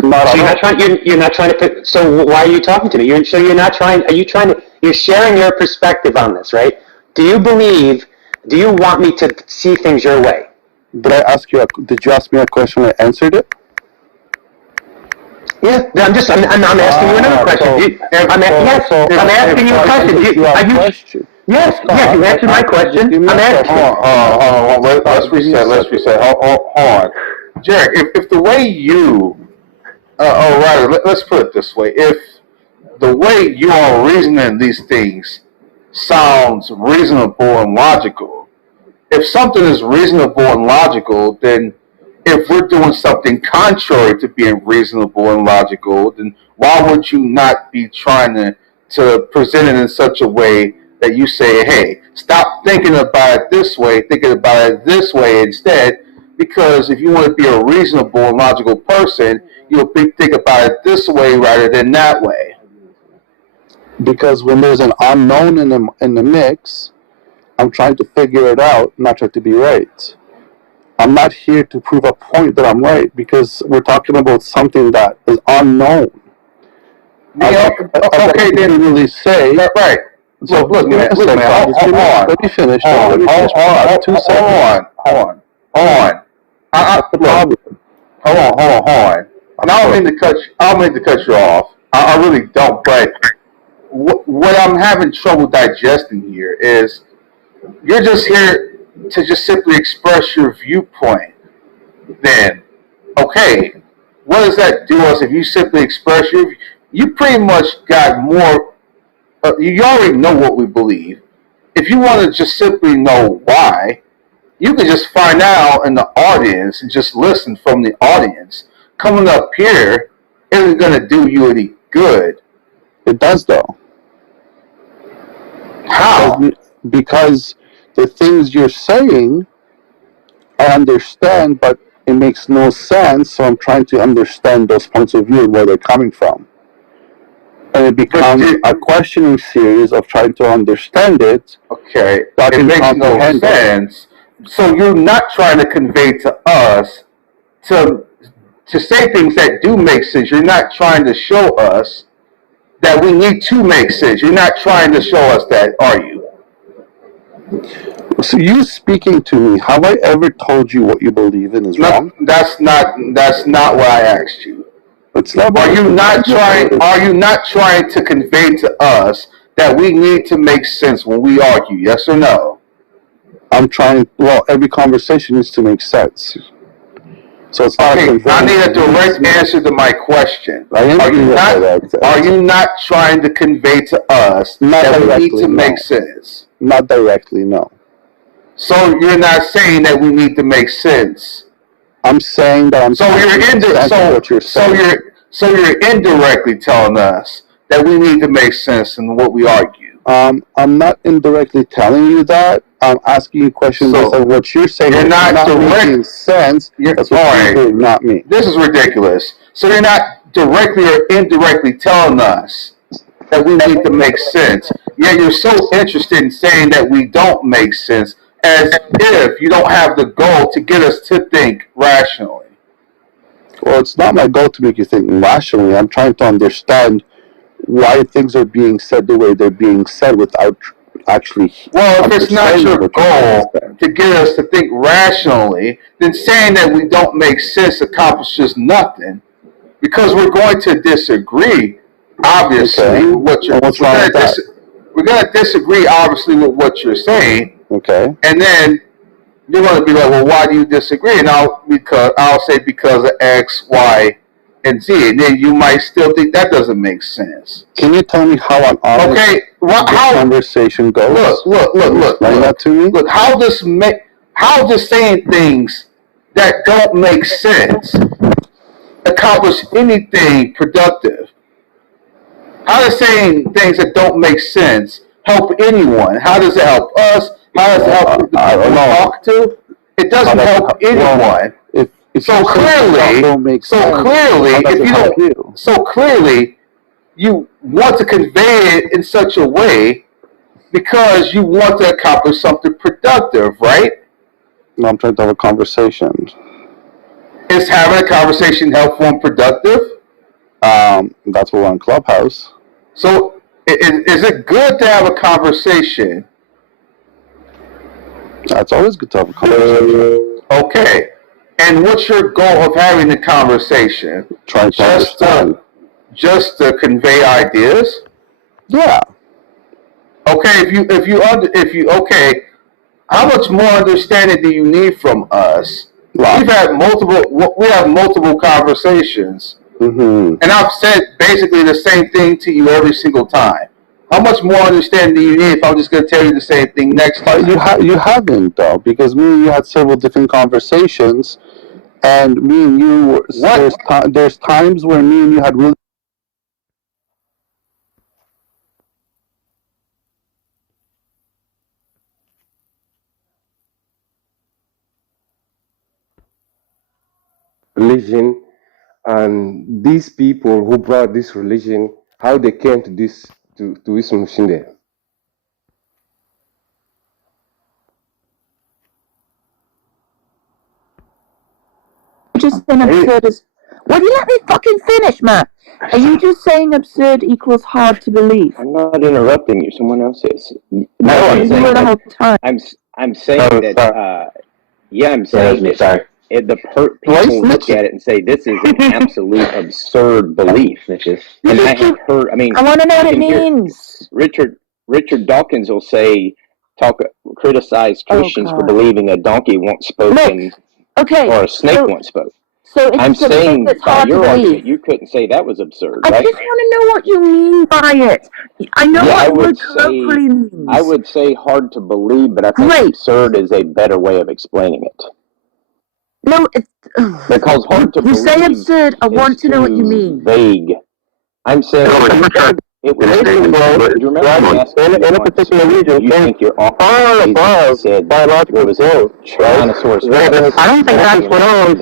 Not So at all. you're not trying to. So why are you talking to me? You're not trying. Are you trying to? You're sharing your perspective on this, right? Do you believe? Do you want me to see things your way? Did I ask you? Did you ask me a question? I answered it. Yeah, I'm asking you another question. I'm asking you a question. Yes, you answered my question. I'm asking. Hold on. Let's reset. Hold on. Jared, if the way you, let's put it this way. If the way you are reasoning these things sounds reasonable and logical, if something is reasonable and logical, then if we're doing something contrary to being reasonable and logical, then why would you not be trying to present it in such a way that you say, hey, stop thinking about it this way, thinking about it this way instead? Because if you want to be a reasonable and logical person, you'll think about it this way rather than that way. Because when there's an unknown in the mix, I'm trying to figure it out, not try to be right. I'm not here to prove a point that I'm right, because we're talking about something that is unknown. Okay, then really say right. So look, man, hold on. Let me finish. Hold on. And I don't mean to cut you off. I really don't. But what I'm having trouble digesting here is you're just here to just simply express your viewpoint. Then, okay, what does that do us if you simply express your? You pretty much got more. You already know what we believe. If you want to just simply know why, you can just find out in the audience and just listen from the audience. Coming up here isn't going to do you any good. It does, though. How? Because the things you're saying, I understand, but it makes no sense, so I'm trying to understand those points of view and where they're coming from. And it becomes a questioning series of trying to understand it. Okay, it makes no sense. So you're not trying to convey to us to say things that do make sense. You're not trying to show us that we need to make sense. You're not trying to show us that, are you? So you speaking to me, have I ever told you what you believe in is wrong? That's not what I asked you. Are you not trying to convey to us that we need to make sense when we argue? Yes or no? I'm trying. Well, every conversation needs to make sense. So it's not. Okay, I need a direct answer to my question. Are you not trying to convey to us that we need to make sense? Not directly, no. So you're not saying that we need to make sense. I'm saying that you're indirectly telling us that we need to make sense in what we argue. I'm not indirectly telling you that. I'm asking you questions based on what you're saying. You're not making sense. That's what you're doing, not me. This is ridiculous. So you're not directly or indirectly telling us that we need to make sense. Yet you're so interested in saying that we don't make sense, as if you don't have the goal to get us to think rationally. Well, it's not my goal to make you think rationally. I'm trying to understand why things are being said the way they're being said without actually. Well, if it's not your goal to get us to think rationally, then saying that we don't make sense accomplishes nothing, because we're going to disagree, obviously, with what you're saying. We're going to disagree, obviously, with what you're saying. Okay. And then you're going to be like, well, why do you disagree? And I'll say because of X, Y, and Z. And then you might still think that doesn't make sense. Can you tell me how an honest conversation goes? Look. Explain that to me. Look, how does saying things that don't make sense accomplish anything productive? How does saying things that don't make sense help anyone? How does it help us? How does it help the people we talk to? It doesn't help anyone. So clearly, you want to convey it in such a way because you want to accomplish something productive, right? No, I'm trying to have a conversation. Is having a conversation helpful and productive? That's what we're on Clubhouse. So, is it good to have a conversation? It's always good to have a conversation. Okay. And what's your goal of having the conversation? Trying to understand. Just to convey ideas? Yeah. Okay, if you okay, how much more understanding do you need from us? We have multiple conversations, Mm-hmm. and I've said basically the same thing to you every single time. How much more understanding do you need if I'm just going to tell you the same thing next time? You haven't though, because me and you had several different conversations, and me and you there's times where me and you had really. Religion, and these people who brought this religion, how they came to this machine there. Just saying absurd is. Will you let me fucking finish, Matt? Are you just saying absurd equals hard to believe? I'm not interrupting you. Someone else is. No, I'm saying the whole time. I'm saying that. Yeah, I'm saying that. People look at it and say this is an absolute absurd belief. And I have heard. I mean, I want to know what it means. Richard Dawkins will say, criticize Christians for believing a donkey once spoke or a snake once spoke. So it's I'm saying that's by hard your to argument, believe. you couldn't say that was absurd, I right? just want to know what you mean by it. I know Yeah, what word colloquially means. I would say hard to believe, but I think absurd is a better way of explaining it. No, it's because hard to believe. You say absurd. I want to know what you mean. Vague. I'm saying it was. You remember me asking in a particular region, you think you're far above biological results. Tyrannosaurus. I don't think that's what I was.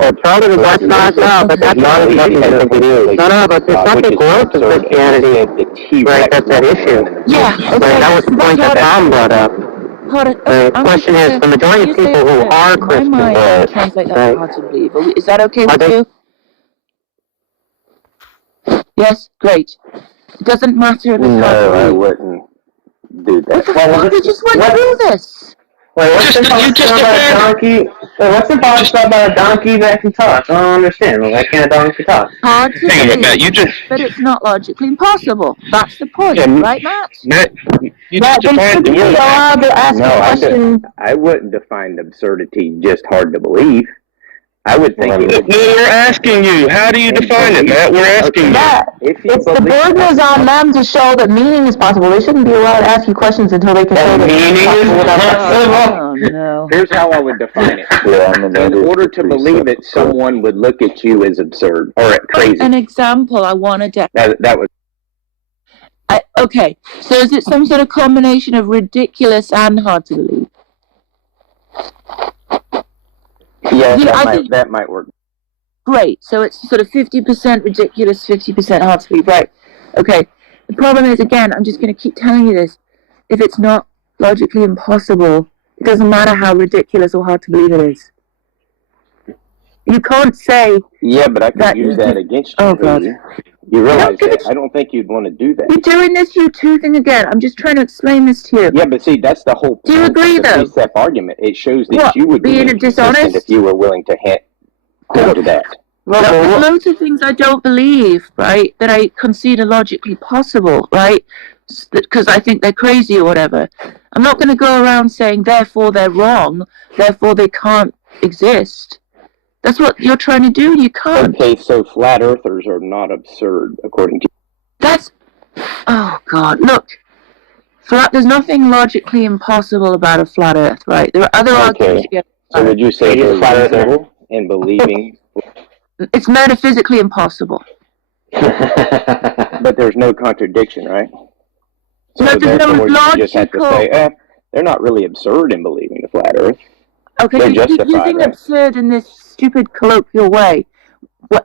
But probably that's not now, but that's not as much as I think it is. No, but there's nothing gross in Christianity. Right, that's that issue. Yeah, okay. That was the point that Tom brought up. The question is, the majority of people who are Christians, my mind translate that hard to believe. Is that okay with you? Yes, great. It doesn't matter if it's hard to believe. I wouldn't do that. Well, we just went through this. Wait, what's the about a donkey? What's the about a donkey that can talk? I don't understand. Why can't a donkey talk? Hard to believe, but it's not logically impossible. That's the point, right, Matt? You just defined the word. I wouldn't define absurdity just hard to believe. I would think we're asking you. How do you define it, Matt? We're asking you. It's the burden is on them to show that meaning is possible. They shouldn't be allowed to ask you questions until they can show that meaning is possible. Oh, no. Here's how I would define it. In order to believe it, someone would look at you as absurd or crazy. An example I wanted to... That was... Okay, so is it some sort of combination of ridiculous and hard to believe? Yeah, that might work. Great. So it's sort of 50% ridiculous, 50% hard to believe. Right. Okay. The problem is, again, I'm just going to keep telling you this. If it's not logically impossible, it doesn't matter how ridiculous or hard to believe it is. You can't say... Yeah, but I could use that against you. Oh, God. You realize that? I don't think you'd want to do that. You're doing this you two thing again. I'm just trying to explain this to you. Yeah, but see, that's the whole point. Do you agree, though? The precept argument. It shows that you would be dishonest if you were willing to go to that. Well, there's loads of things I don't believe, right, that I consider logically possible, right, because I think they're crazy or whatever. I'm not going to go around saying, therefore they're wrong, therefore they can't exist. That's what you're trying to do, and you can't. Okay, so flat earthers are not absurd, according to you. That's... Oh, God. Look. There's nothing logically impossible about a flat earth, right? There are other arguments. So would you say you're flat earther in believing... It's metaphysically impossible. But there's no contradiction, right? So no, there's no logical... You just have to say, they're not really absurd in believing the flat earth. Okay, you keep using absurd in this stupid colloquial way,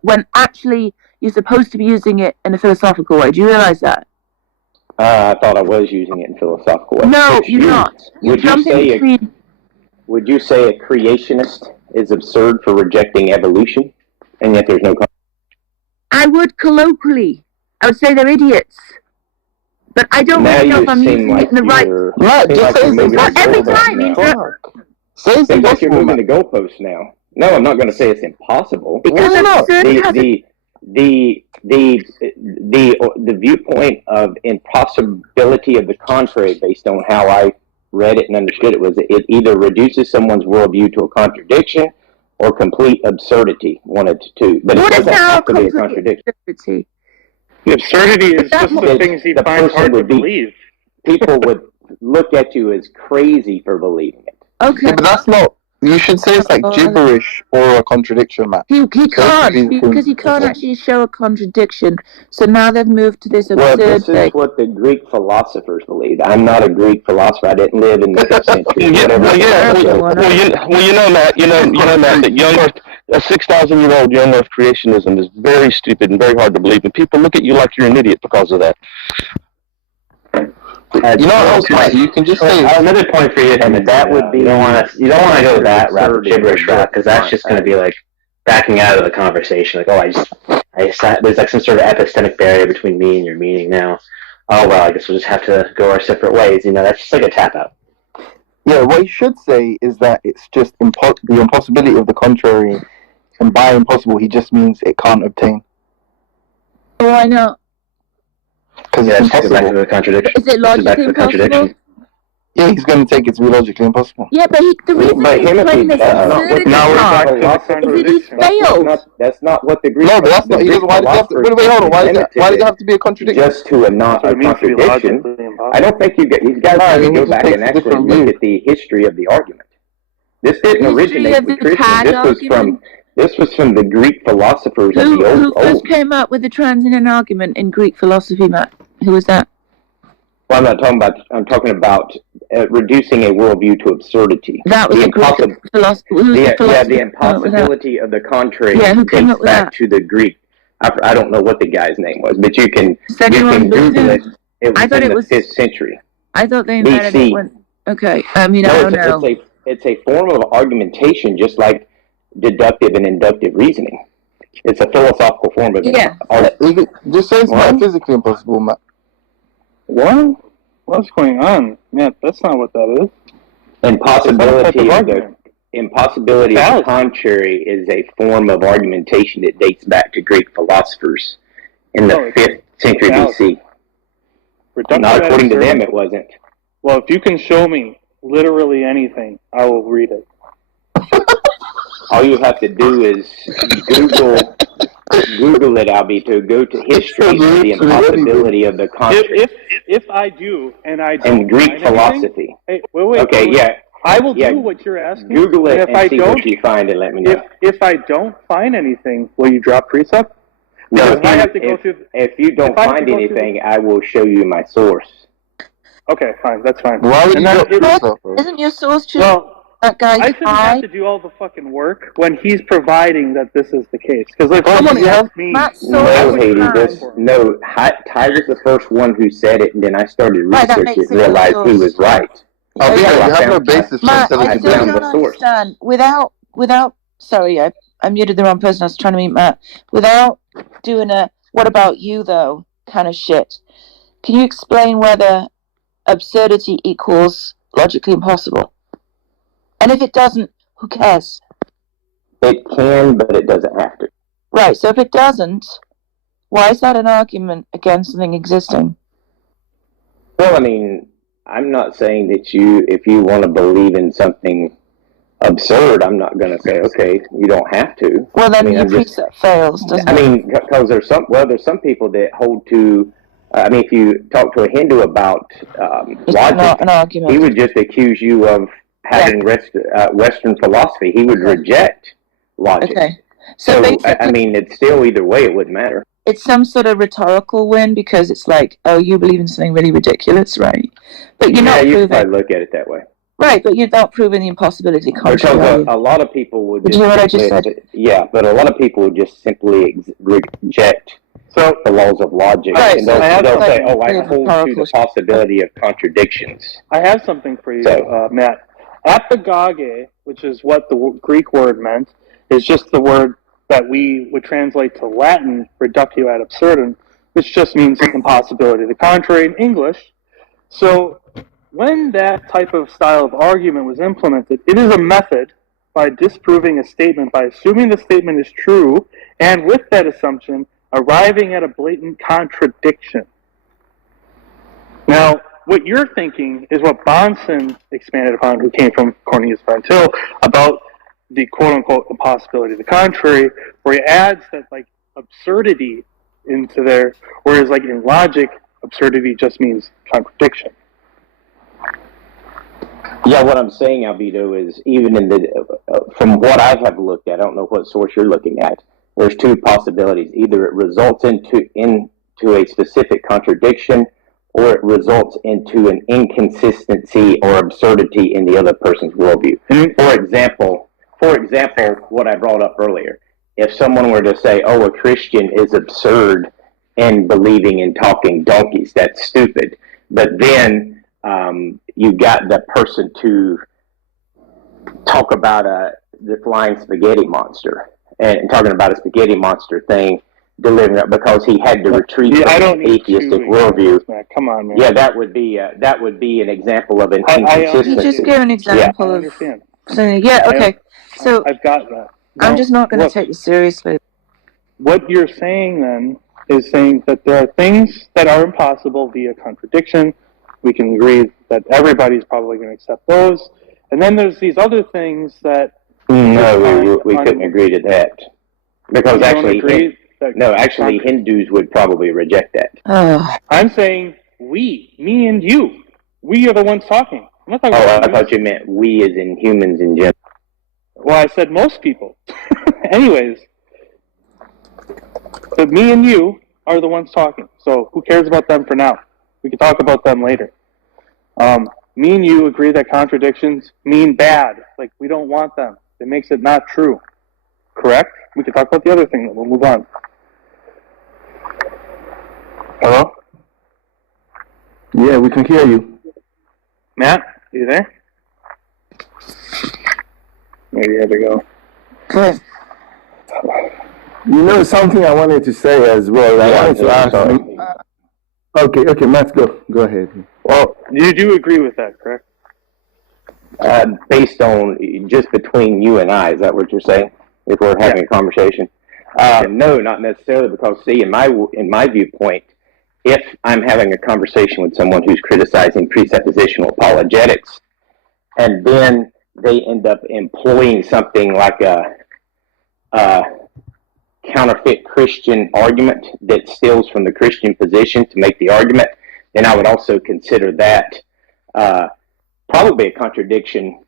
when actually you're supposed to be using it in a philosophical way. Do you realize that? I thought I was using it in a philosophical way. No, you're not. You're jumping between... Would you say a creationist is absurd for rejecting evolution, and yet there's no. I would colloquially. I would say they're idiots. But I don't Now really know you if I'm seem using like it in the right. you're. Matt, seem just like say you're moving it's the every goalposts time. now. Say it's Seems like you're impossible, moving Matt. the goalposts now. No, I'm not going to say it's impossible. Because Why not? absurd has a The viewpoint of impossibility of the contrary, based on how I read it and understood it, was it either reduces someone's worldview to a contradiction or complete absurdity. One of the two, but what it is doesn't now have to be a complete contradiction. absurdity? The absurdity is just the Because things he the finds person hard to would be- believe. People would look at you as crazy for believing it. Okay. Yeah, but that's not. You should say it's like gibberish or a contradiction, Matt. He can't really because he cool. can't actually show a contradiction. So now they've moved to this Well, absurd this thing. is what the Greek philosophers believed. I'm not a Greek philosopher. I didn't live in the 5th century. You know, Matt, that young Earth, a 6,000-year-old young Earth creationism is very stupid and very hard to believe, and people look at you like you're an idiot because of that. You know what else, Matt? You can just say. Another point for you, and that would be you don't want to go that route, gibberish route, because that's just going to be like backing out of the conversation. Like, there's like some sort of epistemic barrier between me and your meaning now. Oh well, I guess we'll just have to go our separate ways. That's just like a tap out. Yeah, what you should say is that it's just the impossibility of the contrary, and by impossible he just means it can't obtain. Why not? Because Yeah, it's let's go back to impossible. the contradiction. Is it Let's go back logically to the contradiction. impossible? Yeah, he's going to take it to be logically impossible. Yeah, but the reason But he's Timothy, playing this that's not absurdity Now we're back card to the is that he's contradiction. failed. That's not what the Greek. No, but that's not. He doesn't. Why does it have to? Wait, hold on. Why does it have to be a contradiction? Just to a not So a it means to be contradiction. logically impossible. I don't think you guys No, I need mean, to he go just back takes and a actually different look view. at the history of the argument. This didn't History originate of with the Christians. CAD argument? This was from the Greek philosophers of Who the first old. came up with the transcendent argument in Greek philosophy, Matt? Who was that? Well, I'm not talking about. I'm talking about reducing a worldview to absurdity. That was the the Greek impossi- philosopher. Who was the the philosopher who came up with that? impossibility of the contrary Yeah, who came dates up with back that? to the Greek. I don't know what the guy's name was, but you can Does anyone Google it. listen? It was I thought in it the was- 5th century. I thought they invented BC. it when. Okay, I mean, I No, don't know. it's a form of argumentation, just like deductive and inductive reasoning. It's a philosophical form of Yeah. You can just say it's What? not physically impossible, Matt. What? What's going on? Yeah, that's not what that is. Impossibility It's of the impossibility of the contrary is a form of argumentation that dates back to Greek philosophers in the No, it's 5th century fallacy. BC. Reductive Not according to absurdity. them, it wasn't. Well, if you can show me literally anything, I will read it. All you have to do is Google it, Albie, to go to history of the impossibility of the contrary If I do and I don't and Greek find anything- philosophy. Hey, wait. Okay, wait. yeah. I will Yeah. do what you're asking. Google it and if and I see don't, what you find and let me know. if I don't find anything, will you drop precept? No, Because I have to go through. if you don't if I have to find go through anything, I will show you my source. Okay, fine, that's fine. Why would And you that- drop this up, bro? Isn't your source just Well, that guy's I shouldn't eye? have to do all the fucking work when he's providing that this is the case. Because if Oh, someone yeah. asked me, Matt's source No, is Haiti, eye. Tiger's the first one who said it, and then I started Right, that researching makes it and sense. realized he was right. Oh, yeah, I you have no found- basis for Matt, telling I I still found don't the source. understand. Without. Sorry, I muted the wrong person. I was trying to meet Matt. Without doing a "what about you though" kind of shit, can you explain whether absurdity equals logically impossible? And if it doesn't, who cares? It can, but it doesn't have to. Right. So if it doesn't, why is that an argument against something existing? Well, I mean, I'm not saying that if you want to believe in something absurd, I'm not going to say, okay, you don't have to. Well, then I mean, your I'm just- precept fails, doesn't I it? mean, because there's some people that hold to. I mean, if you talk to a Hindu about It's logic, not an argument. he would just accuse you of having Western philosophy. He would reject logic. Okay. So So, basically, I mean, it's still either way, it wouldn't matter. it's some sort of rhetorical win because it's like, oh, you believe in something really ridiculous, right? But you're Yeah, not you can proving, probably look at it that way. right? But you're not proving the impossibility contrary. are Because you? a lot of people would Did just you hear what I just simply- Yeah, but a lot of people would just simply reject so the laws of logic. Right, And so they'll, I have they'll say, like oh, I the hold to rhetorical the possibility of contradictions. I have something for you, So- Matt. Apagage, which is what the Greek word meant, is just the word that we would translate to Latin, reductio ad absurdum, which just means impossibility. The contrary in English. So when that type of style of argument was implemented, it is a method by disproving a statement, by assuming the statement is true, and with that assumption, arriving at a blatant contradiction. Now, what you're thinking is what Bahnsen expanded upon, who came from Cornelius Van Til, about the quote-unquote impossibility of the contrary, where he adds that, like, absurdity into there, whereas, like, in logic, absurdity just means contradiction. Yeah, what I'm saying, Albedo, is even in the from what I have looked at, I don't know what source you're looking at. There's two possibilities: either it results into a specific contradiction, or it results into an inconsistency or absurdity in the other person's worldview. For example, what I brought up earlier: if someone were to say, "Oh, a Christian is absurd in believing in talking donkeys," that's stupid. But then you got the person to talk about the flying spaghetti monster and talking about a spaghetti monster thing, delivering it because he had to retreat from an atheistic worldview. Man. Come on, man. Yeah, that would be an example of an inconsistency. You just give an example I of understand. something. Yeah, okay. So I've got that. I'm just not going to take you seriously. What you're saying then is saying that there are things that are impossible via contradiction. We can agree that everybody's probably going to accept those. And then there's these other things that... No, we couldn't agree to that. Because actually, Hindus would probably reject that. I'm saying we, me and you, we are the ones talking. I'm not talking about I thought you meant we as in humans in general. Well, I said most people. Anyways, but me and you are the ones talking. So who cares about them for now? We can talk about them later. Me and you agree that contradictions mean bad. Like, we don't want them. It makes it not true. Correct? We can talk about the other thing, then we'll move on. Hello? Yeah, we can hear you. Matt, are you there? Maybe you had to go. Good. You know something I wanted to say as well. I wanted to ask. Okay, Matt, go ahead. Well, you do agree with that, correct? Based on just between you and I, is that what you're saying? If we're having a conversation? No, not necessarily, because see, in my viewpoint, if I'm having a conversation with someone who's criticizing presuppositional apologetics, and then they end up employing something like a counterfeit Christian argument that steals from the Christian position to make the argument, then I would also consider that probably a contradiction,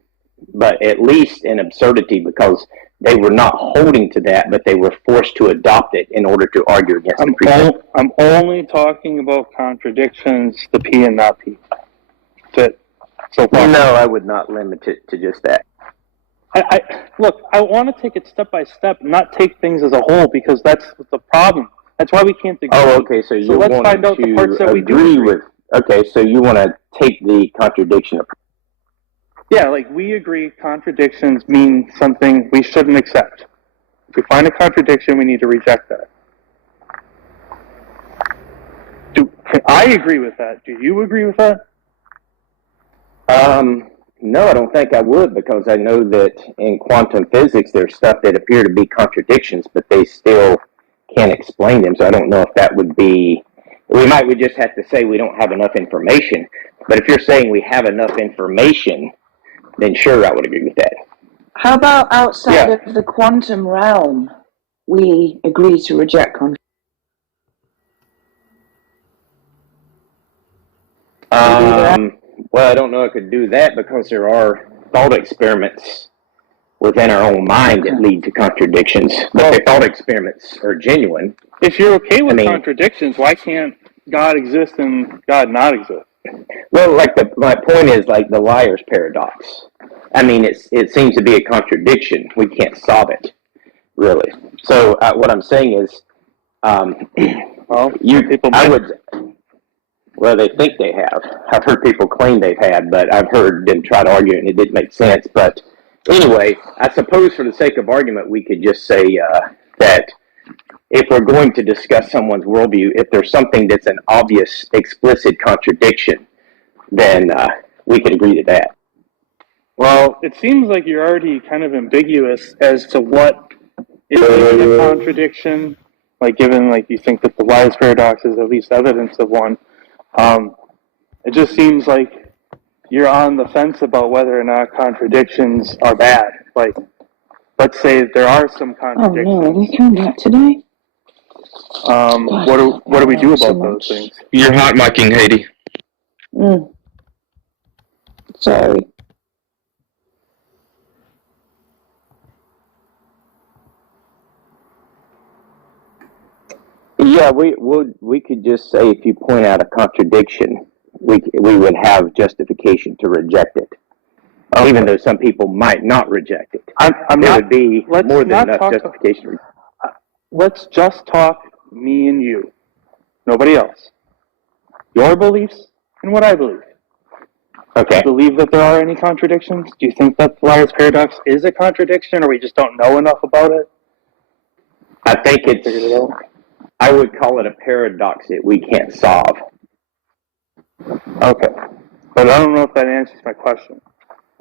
but at least an absurdity, because they were not holding to that, but they were forced to adopt it in order to argue against the precept. I'm only talking about contradictions, the P and not P. That's it. So far. No, I would not limit it to just that. Look, I want to take it step by step, not take things as a whole, because that's the problem. That's why we can't agree. Oh, okay, so you let's want find out the parts that we do agree agree with. Okay, so you want to take the contradiction approach. Yeah, like we agree contradictions mean something we shouldn't accept. If we find a contradiction, we need to reject that. I agree with that. Do you agree with that? No, I don't think I would, because I know that in quantum physics there's stuff that appear to be contradictions, but they still can't explain them. So I don't know if that would be... We just have to say we don't have enough information. But if you're saying we have enough information, then sure, I would agree with that. How about outside of the quantum realm, we agree to reject contradiction? Well, I don't know if I could do that, because there are thought experiments within our own mind that lead to contradictions. But the thought experiments are genuine. If you're okay with contradictions, why can't God exist and God not exist? Well, like my point is like the liar's paradox. I mean, it seems to be a contradiction. We can't solve it, really. So what I'm saying is, Well, they think they have. I've heard people claim they've had, but I've heard them try to argue it and it didn't make sense. But anyway, I suppose for the sake of argument, we could just say that if we're going to discuss someone's worldview, if there's something that's an obvious, explicit contradiction, then we could agree to that. Well, it seems like you're already kind of ambiguous as to what is a contradiction. Like, given like you think that the Lies paradox is at least evidence of one. It just seems like you're on the fence about whether or not contradictions are bad. Like, let's say there are some contradictions. Oh no, they come back today? What do we do about those things? You're hot micing, Haiti. Sorry. Yeah, we could just say if you point out a contradiction, we would have justification to reject it, even though some people might not reject it. There would be more than enough justification. Let's just talk me and you, nobody else. Your beliefs and what I believe. Okay. Do you believe that there are any contradictions? Do you think that the Lies paradox is a contradiction, or we just don't know enough about it? I think I would call it a paradox that we can't solve. Okay. But I don't know if that answers my question.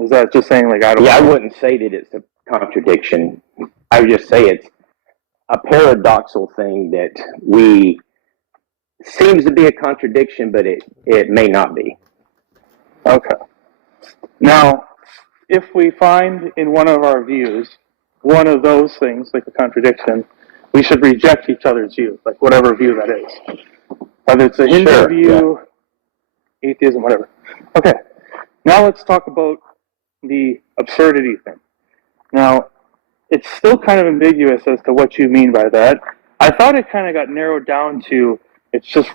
Is that just saying, like, I don't know? I wouldn't say that it's a contradiction. I would just say it's a paradoxical thing that seems to be a contradiction, but it may not be. Okay. Now, if we find in one of our views one of those things, like a contradiction, we should reject each other's view, like whatever view that is. Whether it's a Hindu view, atheism, whatever. Okay. Now let's talk about the absurdity thing. Now, it's still kind of ambiguous as to what you mean by that. I thought it kind of got narrowed down to it's just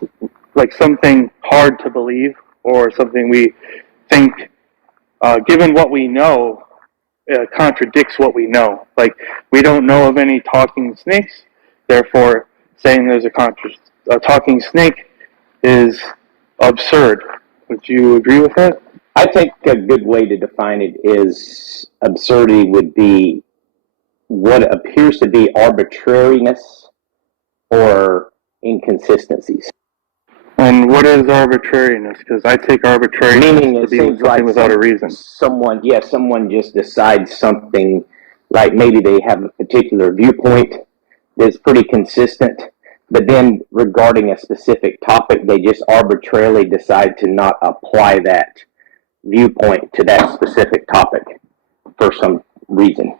like something hard to believe or something we think, given what we know, contradicts what we know. Like, we don't know of any talking snakes, therefore saying there's a talking snake is absurd. Would you agree with that? I think a good way to define it is absurdity would be what appears to be arbitrariness or inconsistencies. And what is arbitrariness? Because I take arbitrariness Meaning to it be seems something like without a reason. Someone just decides something, like maybe they have a particular viewpoint that's pretty consistent, but then regarding a specific topic, they just arbitrarily decide to not apply that viewpoint to that specific topic for some reason.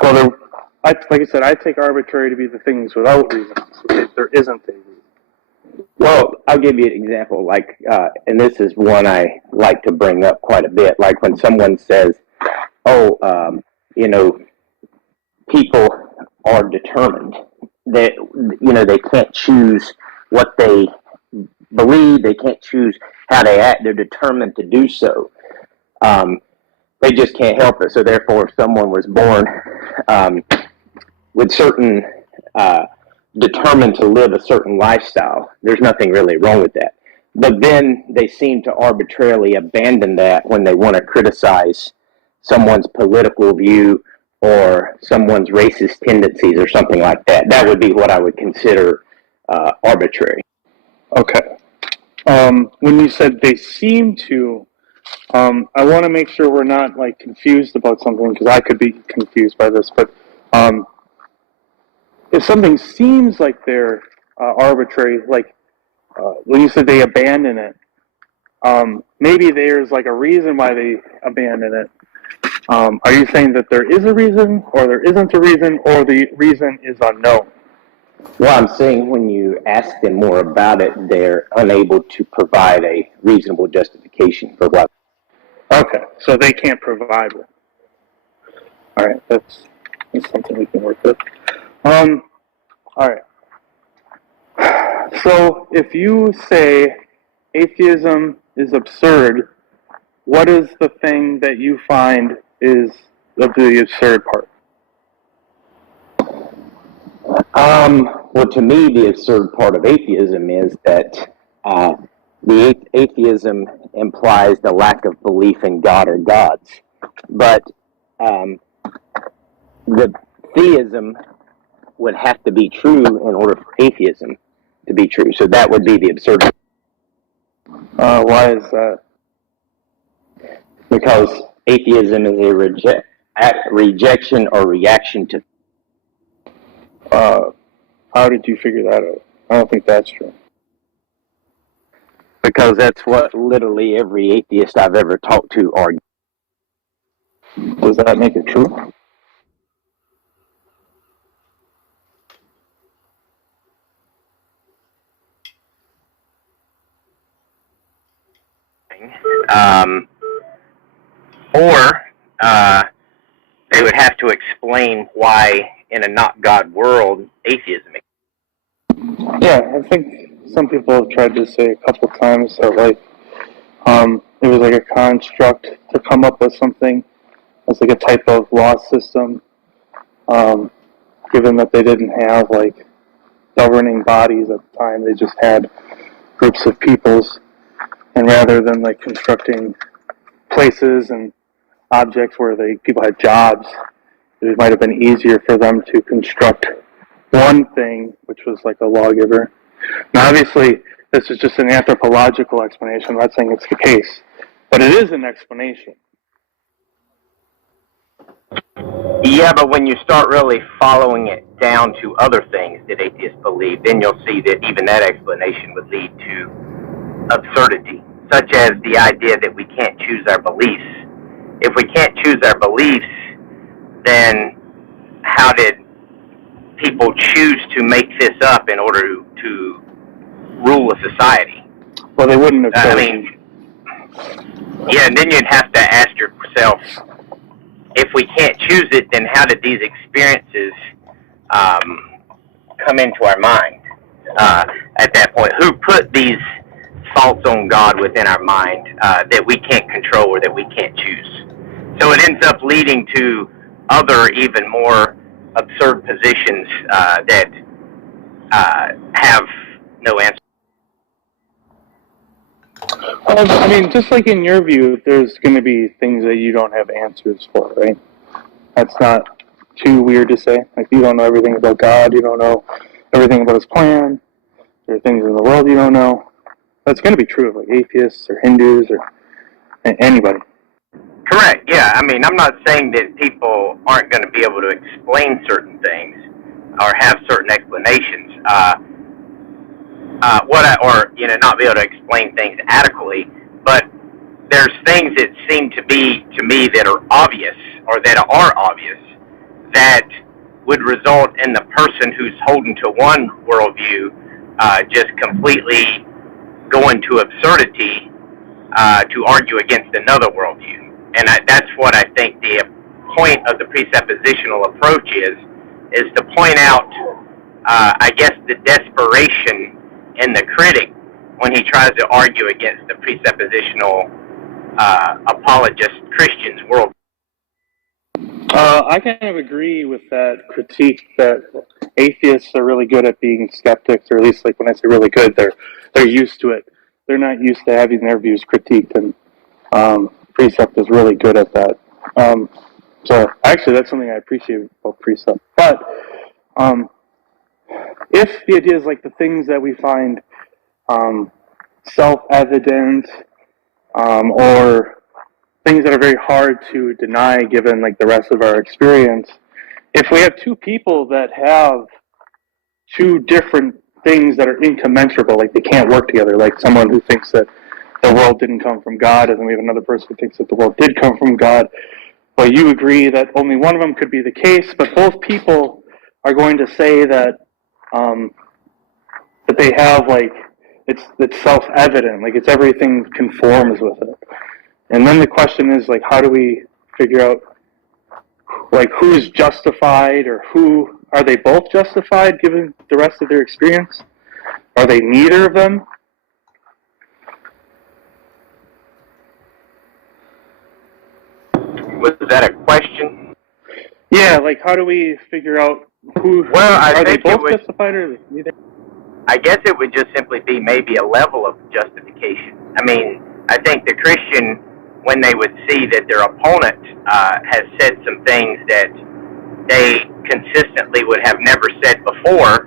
Well, like I said, I take arbitrary to be the things without reason. So there isn't a reason. Well, I'll give you an example, like, and this is one I like to bring up quite a bit, like when someone says, people are determined, that, they can't choose what they believe, they can't choose how they act, they're determined to do so. They just can't help it. So therefore, if someone was born with certain determined to live a certain lifestyle, there's nothing really wrong with that. But then they seem to arbitrarily abandon that when they want to criticize someone's political view or someone's racist tendencies or something like that. That would be what I would consider arbitrary. Okay. When you said they seem to, I want to make sure we're not like confused about something, because I could be confused by this, but if something seems like they're arbitrary, like when you said they abandon it, maybe there's like a reason why they abandon it. Are you saying that there is a reason, or there isn't a reason, or the reason is unknown? Well, I'm saying when you ask them more about it, they're unable to provide a reasonable justification for what. Okay, so they can't provide one. All right, that's something we can work with. All right. So if you say atheism is absurd, what is the thing that you find is the absurd part? Well, to me, the absurd part of atheism is that the atheism implies the lack of belief in God or gods, but the theism would have to be true in order for atheism to be true. So that would be the absurdity. Why is that? Because atheism is a rejection or reaction to. How did you figure that out? I don't think that's true. Because that's what literally every atheist I've ever talked to argues. Does that make it true? Or they would have to explain why, in a not God world, atheism exists. Yeah, I think some people have tried to say a couple times that, like, it was like a construct to come up with something as like a type of law system, given that they didn't have like governing bodies at the time. They just had groups of peoples, and rather than like constructing places and objects where people had jobs, it might have been easier for them to construct one thing, which was like a lawgiver. Now, obviously, this is just an anthropological explanation. I'm not saying it's the case, but it is an explanation. Yeah, but when you start really following it down to other things that atheists believe, then you'll see that even that explanation would lead to absurdity, such as the idea that we can't choose our beliefs. If we can't choose our beliefs, then how did people choose to make this up in order to rule a society? Well, they wouldn't have. I mean, yeah, and then you'd have to ask yourself, if we can't choose it, then how did these experiences come into our mind at that point? Who put these thoughts on God within our mind that we can't control or that we can't choose? So it ends up leading to other, even more absurd positions that have no answer. I mean, just like in your view, there's going to be things that you don't have answers for, right? That's not too weird to say. Like, you don't know everything about God, you don't know everything about His plan, there are things in the world you don't know. That's going to be true of like atheists or Hindus or anybody. Correct, yeah. I mean, I'm not saying that people aren't going to be able to explain certain things or have certain explanations. Not be able to explain things adequately, but there's things that seem to be, to me, that are obvious, or that are obvious, that would result in the person who's holding to one worldview just completely going to absurdity to argue against another worldview. And that's what I think the point of the presuppositional approach is to point out, I guess, the desperation in the critic when he tries to argue against the presuppositional apologist Christian's worldview. I kind of agree with that critique that atheists are really good at being skeptics, or at least, like, when I say really good, they're used to it. They're not used to having their views critiqued, and Precept is really good at that. So actually, that's something I appreciate about Precept. But if the idea is like the things that we find self-evident, or things that are very hard to deny given like the rest of our experience, if we have two people that have two different things that are incommensurable, like they can't work together, like someone who thinks that the world didn't come from God, and then we have another person who thinks that the world did come from God, well, you agree that only one of them could be the case, but both people are going to say that that they have, like, it's self-evident, like it's everything conforms with it. And then the question is, like, how do we figure out, like, who's justified, or who, are they both justified given the rest of their experience? Are they neither of them? Was that a question? Yeah, like, how do we figure out who, well, are they both justified, or neither? I guess it would just simply be maybe a level of justification. I mean, I think the Christian, when they would see that their opponent has said some things that they consistently would have never said before,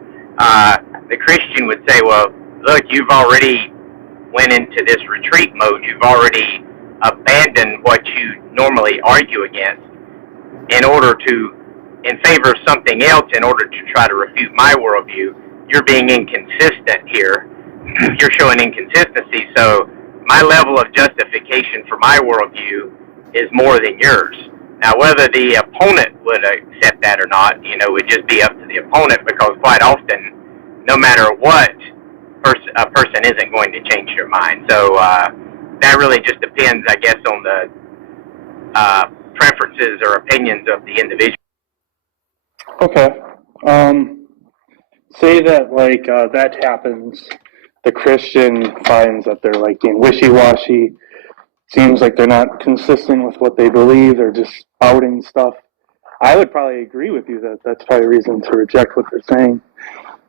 the Christian would say, well, look, you've already went into this retreat mode. You've already abandoned what you normally argue against in favor of something else in order to try to refute my worldview. You're being inconsistent here. You're showing inconsistency. So my level of justification for my worldview is more than yours. Now, whether the opponent would accept that or not, would just be up to the opponent, because quite often, no matter what, a person isn't going to change their mind. So that really just depends, I guess, on the preferences or opinions of the individual. Okay. Say that that happens. The Christian finds that they're being wishy-washy. Seems like they're not consistent with what they believe. They're just spouting stuff. I would probably agree with you that that's probably a reason to reject what they're saying.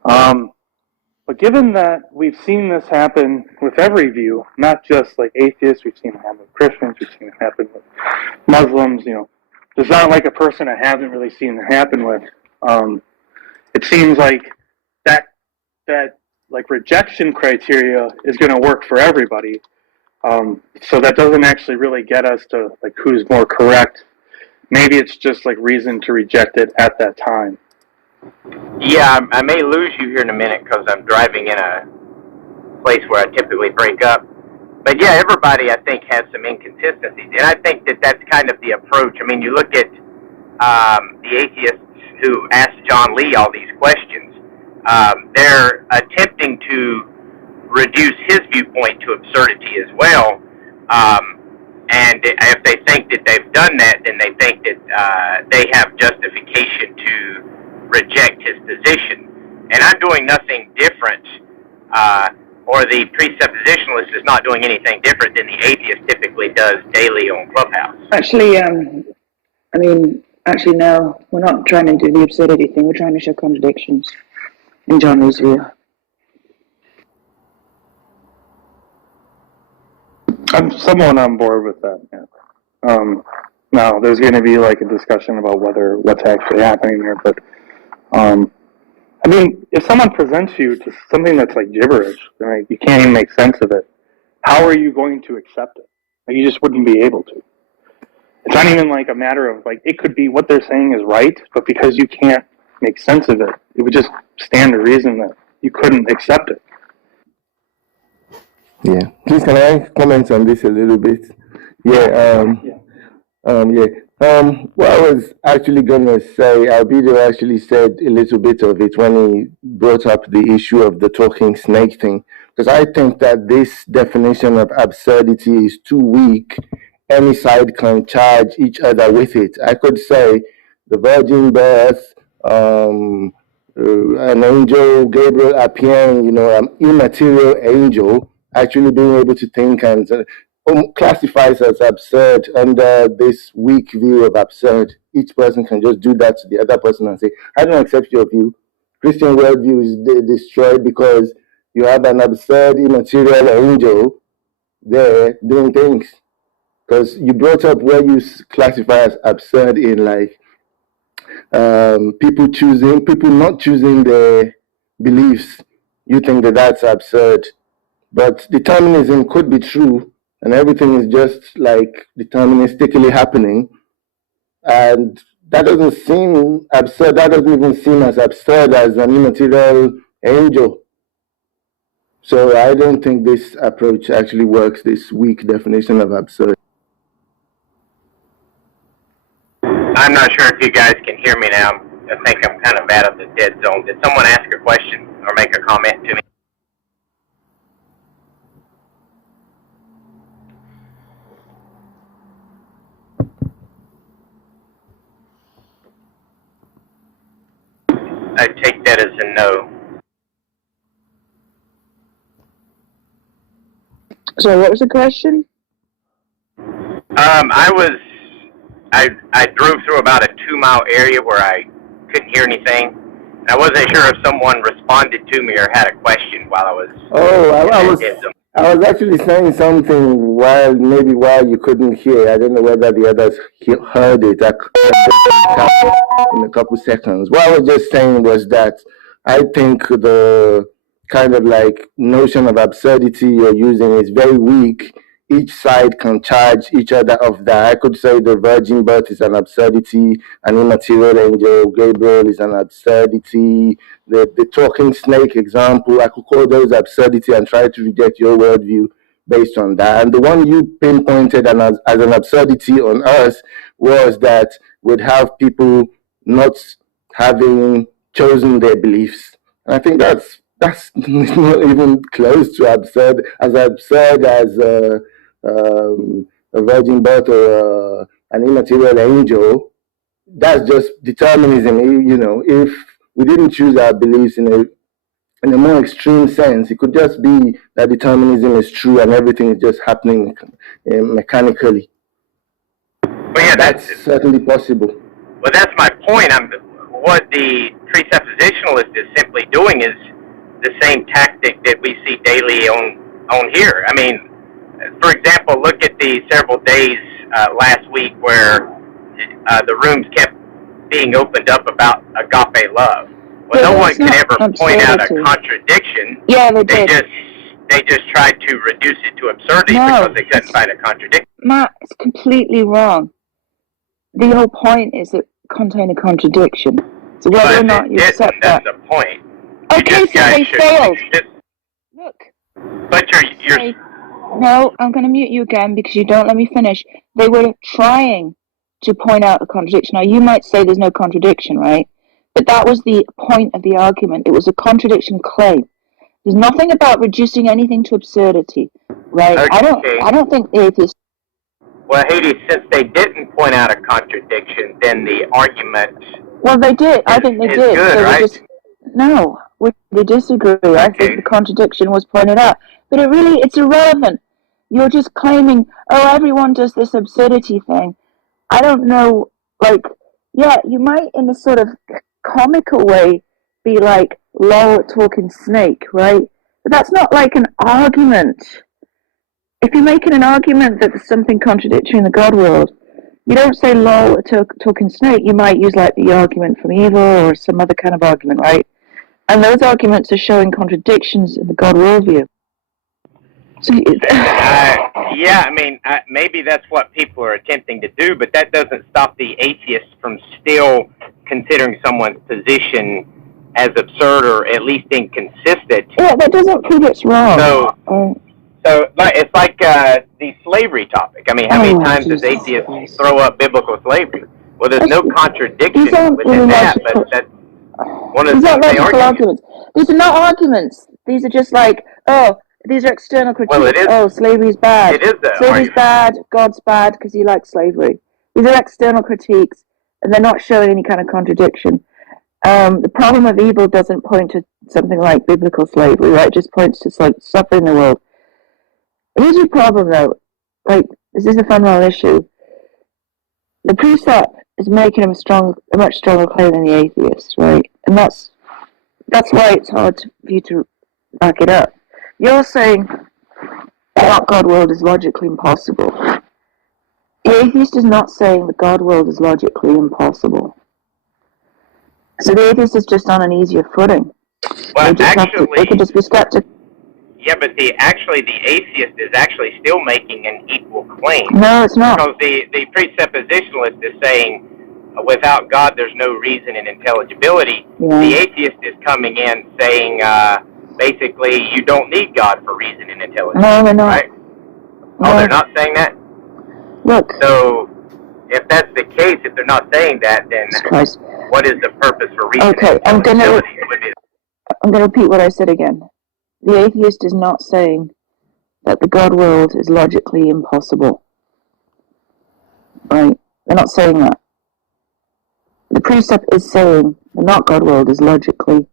But given that we've seen this happen with every view, not just atheists, we've seen it happen with Christians, we've seen it happen with Muslims, there's not a person I haven't really seen it happen with. It seems like that rejection criteria is going to work for everybody. So that doesn't actually really get us to who's more correct. Maybe it's just reason to reject it at that time. Yeah, I may lose you here in a minute because I'm driving in a place where I typically break up. But yeah, everybody I think has some inconsistencies, and I think that that's kind of the approach. I mean, you look at the atheists who asked John Lee all these questions. They're attempting to reduce his viewpoint to absurdity as well. And if they think that they've done that, then they think that they have justification to reject his position. And I'm doing nothing different, or the presuppositionalist is not doing anything different than the atheist typically does daily on Clubhouse. Actually, no, we're not trying to do the absurdity thing. We're trying to show contradictions in John Lee's view. I'm somewhat on board with that. Yeah. Now, there's going to be a discussion about what's actually happening there, but if someone presents you to something that's gibberish, you can't even make sense of it, how are you going to accept it? You just wouldn't be able to. It's not even a matter of it could be what they're saying is right, but because you can't make sense of it, it would just stand to reason that you couldn't accept it. Yeah. Please, can I comment on this a little bit? What I was actually going to say, Albedo actually said a little bit of it when he brought up the issue of the talking snake thing, because I think that this definition of absurdity is too weak. Any side can charge each other with it. I could say the virgin birth, an angel, Gabriel appearing, an immaterial angel, actually being able to think and classifies as absurd under this weak view of absurd. Each person can just do that to the other person and say, I don't accept your view. Christian worldview is destroyed because you have an absurd immaterial angel there doing things. Because you brought up where you classify as absurd in people not choosing their beliefs. You think that that's absurd. But determinism could be true, and everything is just deterministically happening. And that doesn't seem absurd. That doesn't even seem as absurd as an immaterial angel. So I don't think this approach actually works, this weak definition of absurd. I'm not sure if you guys can hear me now. I think I'm kind of out of the dead zone. Did someone ask a question or make a comment to me? I take that as a no. So what was the question? I drove through about a 2-mile area where I couldn't hear anything, I wasn't sure if someone responded to me or had a question while I was. I was actually saying something while you couldn't hear. I don't know whether the others heard it. In a couple seconds. What I was just saying was that I think the kind of like notion of absurdity you're using is very weak. Each side can charge each other of that. I could say the virgin birth is an absurdity, an immaterial angel, Gabriel is an absurdity, the talking snake example, I could call those absurdity and try to reject your worldview based on that. And the one you pinpointed as an absurdity on us was that we'd have people not having chosen their beliefs. And I think that's not even close to absurd as a virgin birth or an immaterial angel. That's just determinism. You know, if we didn't choose our beliefs in a more extreme sense, it could just be that determinism is true and everything is just happening mechanically. Well, yeah, that's certainly possible. Well, that's my point. What the presuppositionalist is simply doing is the same tactic that we see daily on here. I mean, for example, look at the several days last week where the rooms kept being opened up about agape love. Well, no one can ever point out a contradiction. Yeah, they did. They just tried to reduce it to absurdity because they couldn't find a contradiction. Matt, it's completely wrong. The whole point is it contain a contradiction. So whether or not you accept that. That's the point. Okay, so they failed. Look. But you're No, I'm going to mute you again because you don't let me finish. They were trying to point out a contradiction. Now, you might say there's no contradiction, right? But that was the point of the argument. It was a contradiction claim. There's nothing about reducing anything to absurdity, right? Okay. I don't think atheists. Well, Hades, since they didn't point out a contradiction, then the argument. Well, they did. I think they did. Good, so right? No, we disagree. Okay. I think the contradiction was pointed out, but it's irrelevant. You're just claiming, oh, everyone does this absurdity thing. I don't know, yeah, you might in a sort of comical way be like, lol, talking snake, right? But that's not like an argument. If you're making an argument that there's something contradictory in the God world, you don't say lol, talking snake. You might use like the argument from evil or some other kind of argument, right? And those arguments are showing contradictions in the God worldview. So, yeah, I mean, maybe that's what people are attempting to do, but that doesn't stop the atheists from still considering someone's position as absurd or at least inconsistent. Yeah, that doesn't prove it's wrong. So it's like the slavery topic. I mean, how many times does atheists throw up biblical slavery? Well, there's no contradiction within that, but that's one of the arguments. These are not arguments. These are just like, these are external critiques. Well, it is. Oh, slavery's bad. It is that. Slavery's bad. God's bad because he likes slavery. These are external critiques, and they're not showing any kind of contradiction. The problem of evil doesn't point to something like biblical slavery, right? It just points to like suffering in the world. Here's your problem, though. Like, this is a fundamental issue. The precept is making a much stronger claim than the atheist, right? And that's why it's hard for you to back it up. You're saying that God world is logically impossible. The atheist is not saying the God world is logically impossible. So the atheist is just on an easier footing. Well, they could just be skeptical. Yeah, but the atheist is actually still making an equal claim. No, it's not. Because the presuppositionalist is saying, without God, there's no reason and intelligibility. Yeah. The atheist is coming in saying, basically, you don't need God for reason and intelligence. No, they're not. Right? Oh, they're not saying that? Look. So, if that's the case, if they're not saying that, then what is the purpose for reason and intelligibility? I'm going to repeat what I said again. The atheist is not saying that the God world is logically impossible. Right? They're not saying that. The precept is saying the not God world is logically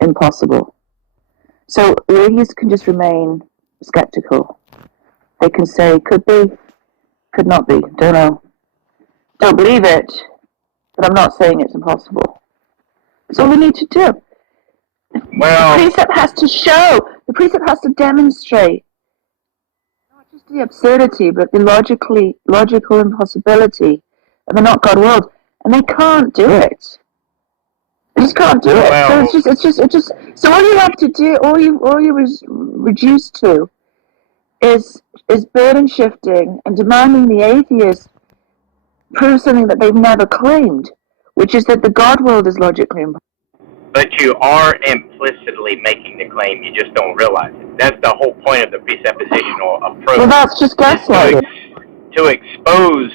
impossible. So the atheist can just remain skeptical. They can say, could be, could not be, don't know. Don't believe it, but I'm not saying it's impossible. That's all we need to do. Well, the precept has to show. The precept has to demonstrate not just the absurdity, but the logical impossibility of the not God world, and they can't do it. They just can't do it. Well, So it's just. So all you have to do, all you reduced to, is burden shifting and demanding the atheist prove something that they've never claimed, which is that the God world is logically impossible. but you are implicitly making the claim, you just don't realize it. That's the whole point of the presuppositional approach. Well, that's just gaslighting. To expose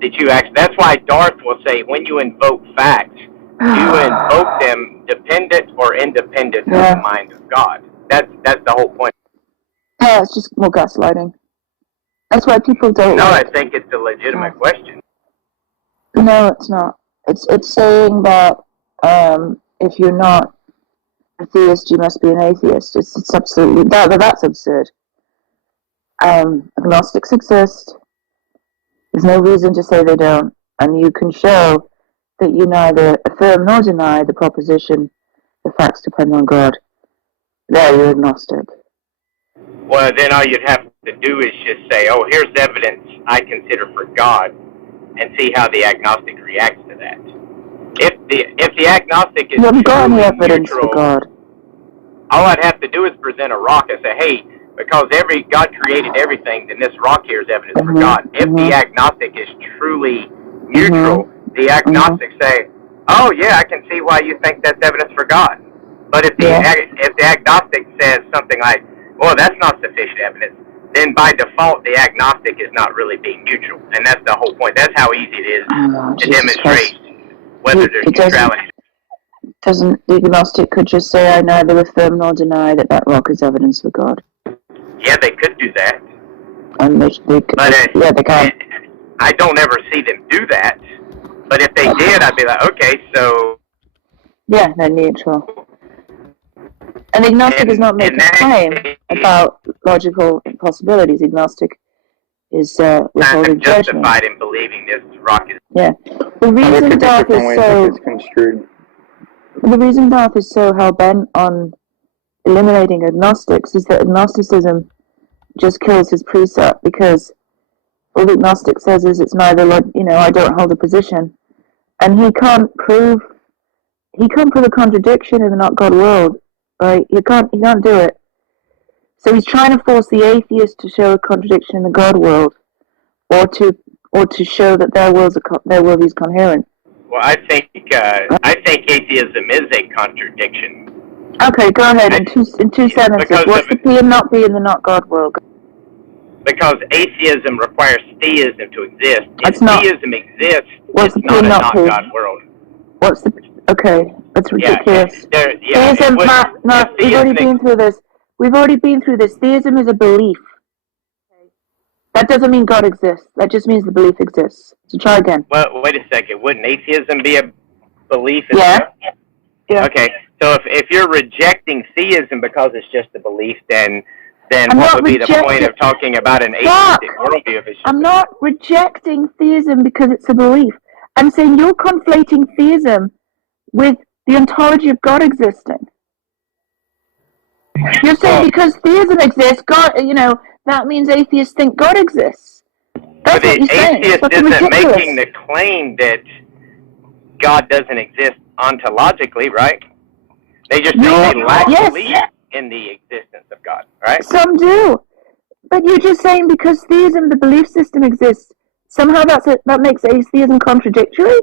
that you actually, that's why Darth will say, when you invoke facts, you invoke them dependent or independent of the mind of God. That's the whole point. Yeah, it's just more gaslighting. That's why people don't. No, I think it's a legitimate question. No, it's not. It's saying that if you're not a theist, you must be an atheist. It's absolutely that's absurd. Agnostics exist. There's no reason to say they don't, and you can show that you neither affirm nor deny the proposition the facts depend on God. There, you're agnostic. Well, then all you'd have to do is just say, oh, here's evidence I consider for God, and see how the agnostic reacts to that. If the agnostic is You haven't got any truly evidence neutral, for God. all I'd have to do is present a rock and say, hey, because God created everything, then this rock here is evidence for God. If the agnostic is truly neutral, the agnostic say, oh yeah, I can see why you think that's evidence for God. But if the agnostic says something like, well, that's not sufficient evidence, then by default the agnostic is not really being neutral, and that's the whole point. That's how easy it is to demonstrate whether there's neutrality. The agnostic could just say, I neither affirm nor deny that rock is evidence for God. Yeah, they could do that. And they can. I don't ever see them do that. But if they did, I'd be like, okay, so... Yeah, they're neutral. An agnostic is not making a claim about logical impossibilities. Agnostic is withholding judgment. Justified in believing this rock is... Yeah. The reason Darth is so hell-bent on eliminating agnostics is that agnosticism just kills his precept, because all the agnostic says is it's neither, I don't hold a position, and he can't prove a contradiction in the not God world, right? He can't do it. So he's trying to force the atheist to show a contradiction in the God world, or to show that their world is coherent. Well, I think atheism is a contradiction. Okay, go ahead in two sentences. What's the P and not be in the not God world? Because atheism requires theism to exist. If theism exists, what's it's not a not God world. What's the... Okay, that's ridiculous. Yeah, theism, we've already been through this. Theism is a belief. That doesn't mean God exists. That just means the belief exists. So try again. Well, wait a second. Wouldn't atheism be a belief? Yeah. Okay, so if you're rejecting theism because it's just a belief, then I'm what would be the point of talking about an atheistic worldview? I'm not rejecting theism because it's a belief. I'm saying you're conflating theism with the ontology of God existing. You're saying because theism exists, God, that means atheists think God exists. That's what you're saying. Atheist isn't making the claim that God doesn't exist ontologically, right? They just say they lack belief in the existence of God, right? Some do. But you're just saying because theism, the belief system exists, somehow that makes atheism contradictory?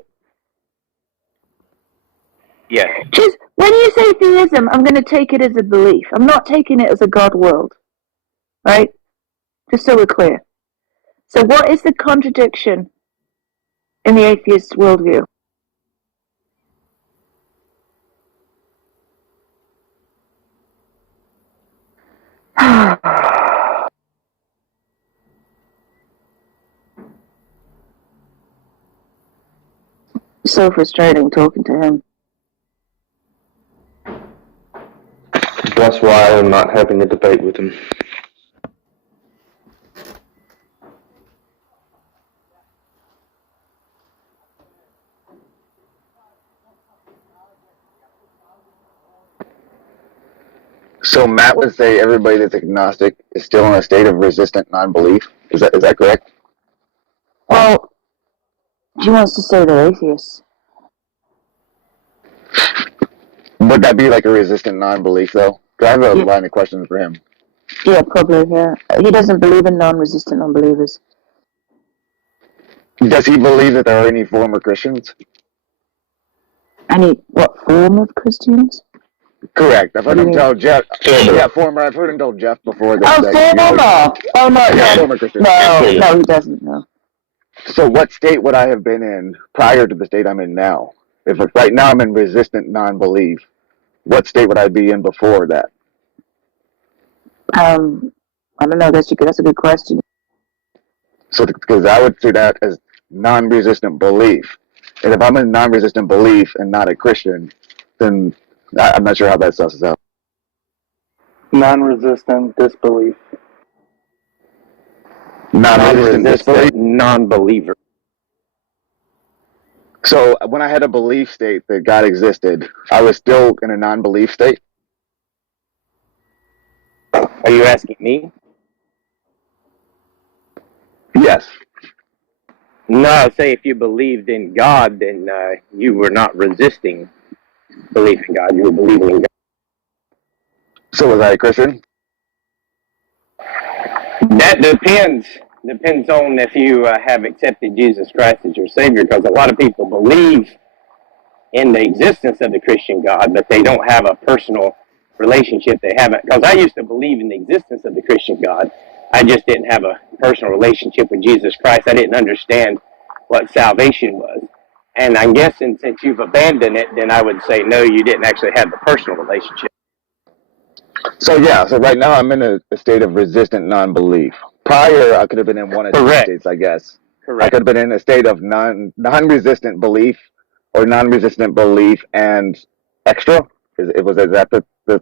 Yes. Just when you say theism, I'm going to take it as a belief. I'm not taking it as a God world. Right? Just so we're clear. So what is the contradiction in the atheist worldview? So frustrating talking to him. That's why I'm not having a debate with him. So Matt would say everybody that's agnostic is still in a state of resistant non-belief. Is that correct? Well, he wants to say they're atheists. Would that be like a resistant non-belief though? 'Cause I have a line of questions for him. Yeah, probably, yeah. He doesn't believe in non-resistant non-believers. Does he believe that there are any former Christians? What form of Christians? Correct. I've heard him tell Jeff. Yeah, former. I've heard him tell Jeff before that. Former! Oh, no, Yeah, former Christian. No, he doesn't, no. So what state would I have been in prior to the state I'm in now? If right now I'm in resistant non-belief, what state would I be in before that? I don't know. That's a good question. So, because I would see that as non-resistant belief. And if I'm in non-resistant belief and not a Christian, then I'm not sure how that susses out. Non-resistant disbelief. Non-resistant disbelief? Non-believer. So when I had a belief state that God existed, I was still in a non-belief state? Are you asking me? Yes. No, say if you believed in God, then you were not resisting belief in God. You were believing in God. So was I a Christian? That depends. Depends on if you have accepted Jesus Christ as your Savior, because a lot of people believe in the existence of the Christian God, but they don't have a personal relationship. They haven't, because I used to believe in the existence of the Christian God. I just didn't have a personal relationship with Jesus Christ. I didn't understand what salvation was. And I'm guessing since you've abandoned it, then I would say, no, you didn't actually have the personal relationship. So yeah, so right now I'm in a state of resistant non-belief. Prior, I could have been in one of two states, I guess. Correct. I could have been in a state of non-resistant belief or non-resistant belief and extra. Is that the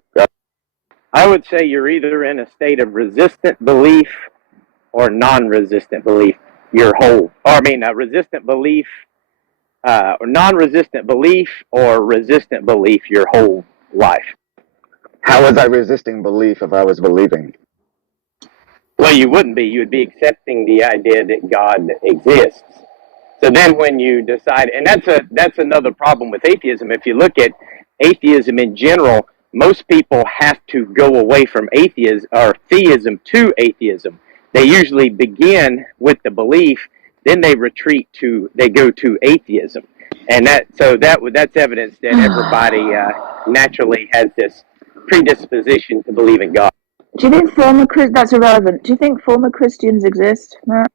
I would say you're either in a state of resistant belief or non-resistant belief your whole, or I mean, resistant belief, or non-resistant belief or resistant belief your whole life. How was I resisting belief if I was believing? Well, you wouldn't be. You would be accepting the idea that God exists. So then when you decide, and that's another problem with atheism. If you look at atheism in general, most people have to go away from atheism or theism to atheism. They usually begin with the belief, then they go to atheism. And that's evidence that everybody naturally has this predisposition to believe in God. Do you think that's irrelevant? Do you think former Christians exist, Matt?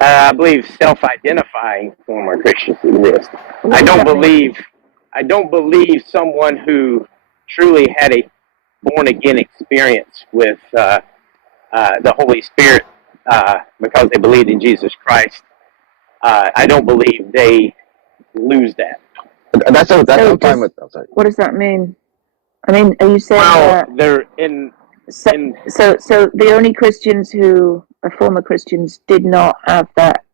I believe self-identifying former Christians exist. I don't believe someone who truly had a born-again experience with the Holy Spirit because they believed in Jesus Christ. I don't believe they lose that. That's what I'm fine with. I'm sorry. What does that mean? I mean, are you saying they're in so the only Christians who are former Christians did not have that,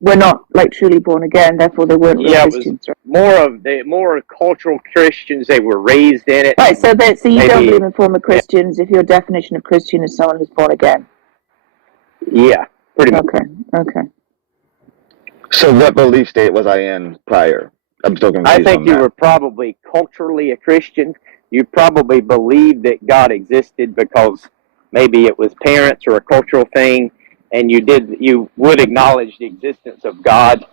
were not like truly born again, therefore they weren't real Christians, right? More cultural Christians. They were raised in it. Right, so you don't believe in former Christians if your definition of Christian is someone who's born again. Yeah, pretty much. Okay. So what belief state was I in prior? I'm still confused. I think you were probably culturally a Christian. You probably believed that God existed because maybe it was parents or a cultural thing, and you would acknowledge the existence of God.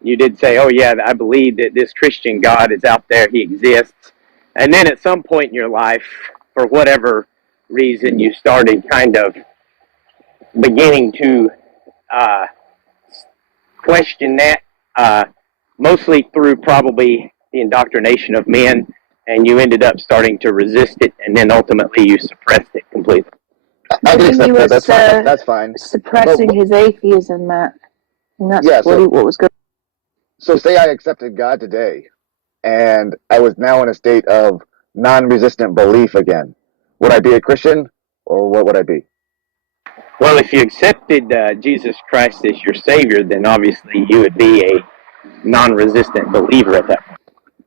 You did say, oh yeah, I believe that this Christian God is out there, he exists. And then at some point in your life, for whatever reason, you started kind of beginning to question that, mostly through probably the indoctrination of men, and you ended up starting to resist it, and then ultimately you suppressed it completely. I can accept that. That's fine. Suppressing his atheism, Matt. And that's what was going. So say I accepted God today, and I was now in a state of non-resistant belief again. Would I be a Christian, or what would I be? Well, if you accepted Jesus Christ as your Savior, then obviously you would be a non-resistant believer at that point.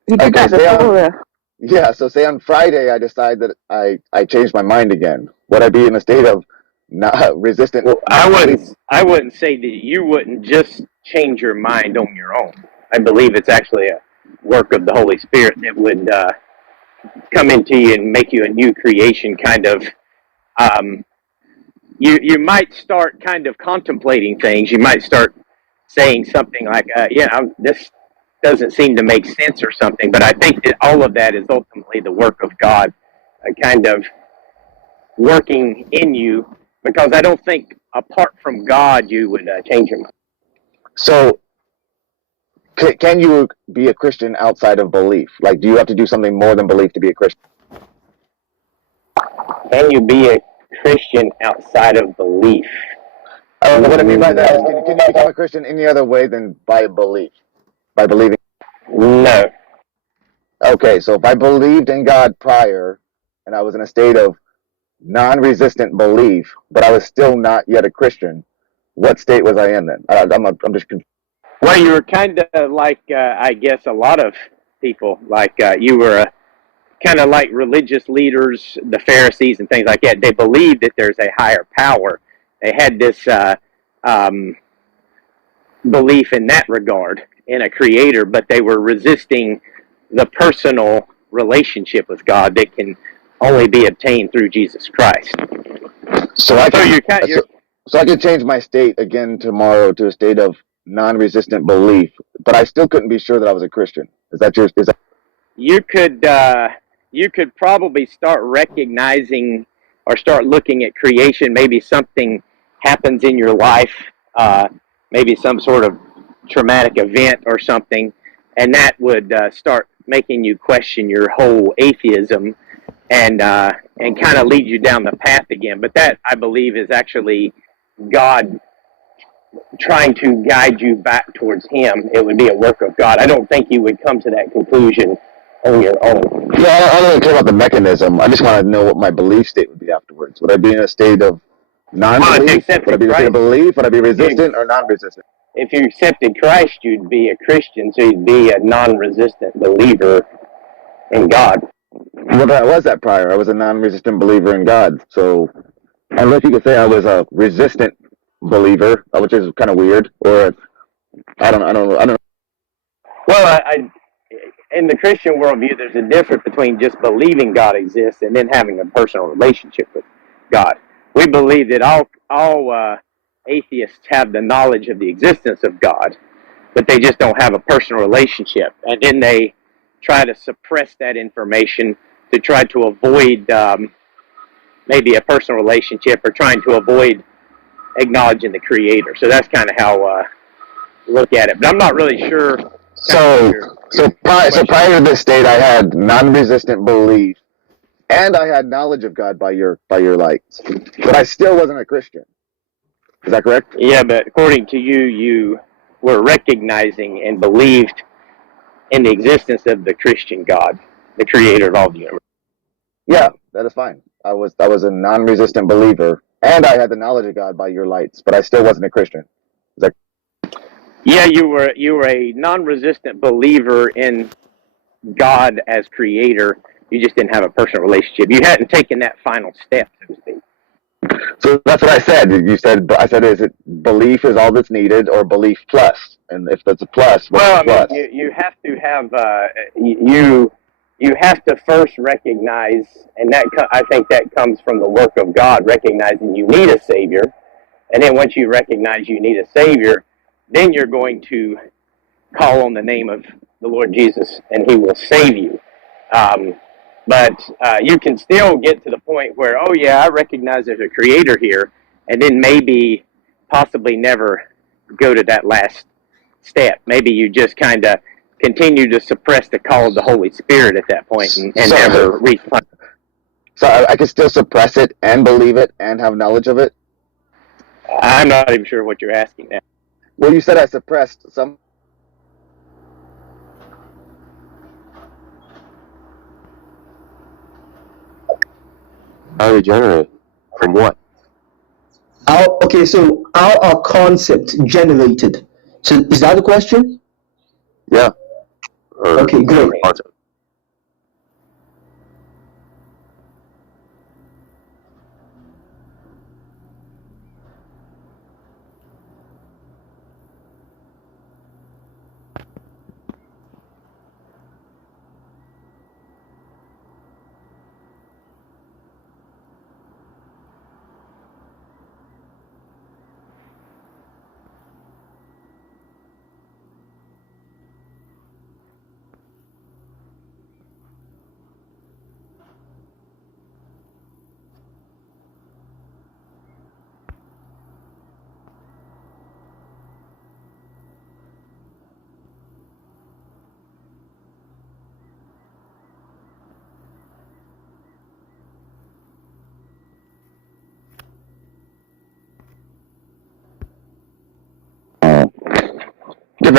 You did that before. Yeah, so say on Friday I decide that I changed my mind again. Would I be in a state of not resistant? Well, I wouldn't say that you wouldn't just change your mind on your own. I believe it's actually a work of the Holy Spirit that would come into you and make you a new creation. Kind of, you might start kind of contemplating things. You might start saying something like, this doesn't seem to make sense or something. But I think that all of that is ultimately the work of God, kind of working in you, because I don't think apart from God you would change your mind. So, can you be a Christian outside of belief? Like, do you have to do something more than belief to be a Christian? Can you be a Christian outside of belief? What I mean by that is, can you become a Christian any other way than by belief? By believing? No. Okay, so if I believed in God prior, and I was in a state of non-resistant belief, but I was still not yet a Christian, what state was I in then? I'm just confused. Well, you were kind of like, I guess, a lot of people. Like you were kind of like religious leaders, the Pharisees and things like that. They believed that there's a higher power. They had this belief in that regard, in a creator, but they were resisting the personal relationship with God that can only be obtained through Jesus Christ. So I could change my state again tomorrow to a state of non-resistant belief, but I still couldn't be sure that I was a Christian. Is that? You could probably start recognizing or start looking at creation. Maybe something happens in your life, maybe some sort of traumatic event or something, and that would start making you question your whole atheism and kind of lead you down the path again. But that, I believe, is actually God trying to guide you back towards Him. It would be a work of God. I don't think you would come to that conclusion on your own. Yeah, I don't really care about the mechanism. I just want to know what my belief state would be afterwards. Would I be in a state of non-belief? Would I be in a state of belief? Would I be resistant or non-resistant? If you accepted Christ, you'd be a Christian, so you'd be a non-resistant believer in God. Well, I was that prior. I was a non-resistant believer in God. So, unless you could say I was a resistant believer, which is kind of weird, or I don't know. Well, in the Christian worldview, there's a difference between just believing God exists and then having a personal relationship with God. We believe that all atheists have the knowledge of the existence of God, but they just don't have a personal relationship, and then they try to suppress that information to try to avoid maybe a personal relationship, or trying to avoid acknowledging the Creator. So that's kind of how I look at it. But I'm not really sure. So prior to this state, I had non-resistant belief, and I had knowledge of God by your lights, but I still wasn't a Christian. Is that correct? Yeah, but according to you, you were recognizing and believed in the existence of the Christian God, the Creator of all the universe. Yeah, that is fine. I was a non-resistant believer, and I had the knowledge of God by your lights, but I still wasn't a Christian. Is that? Yeah, you were a non-resistant believer in God as Creator. You just didn't have a personal relationship. You hadn't taken that final step, so to speak. So that's what I said. I said, is it belief is all that's needed, or belief plus? And if that's a plus, what's the plus? You have to have you have to first recognize, and I think that comes from the work of God, recognizing you need a Savior, and then once you recognize you need a Savior, then you're going to call on the name of the Lord Jesus, and He will save you. But you can still get to the point where, oh yeah, I recognize there's a Creator here, and then possibly never go to that last step. Maybe you just kind of continue to suppress the call of the Holy Spirit at that point and never respond. So I can still suppress it and believe it and have knowledge of it? I'm not even sure what you're asking now. Well, you said I suppressed some. How regenerate? From what? Okay, so how are concepts generated? So is that the question? Yeah. Okay, great.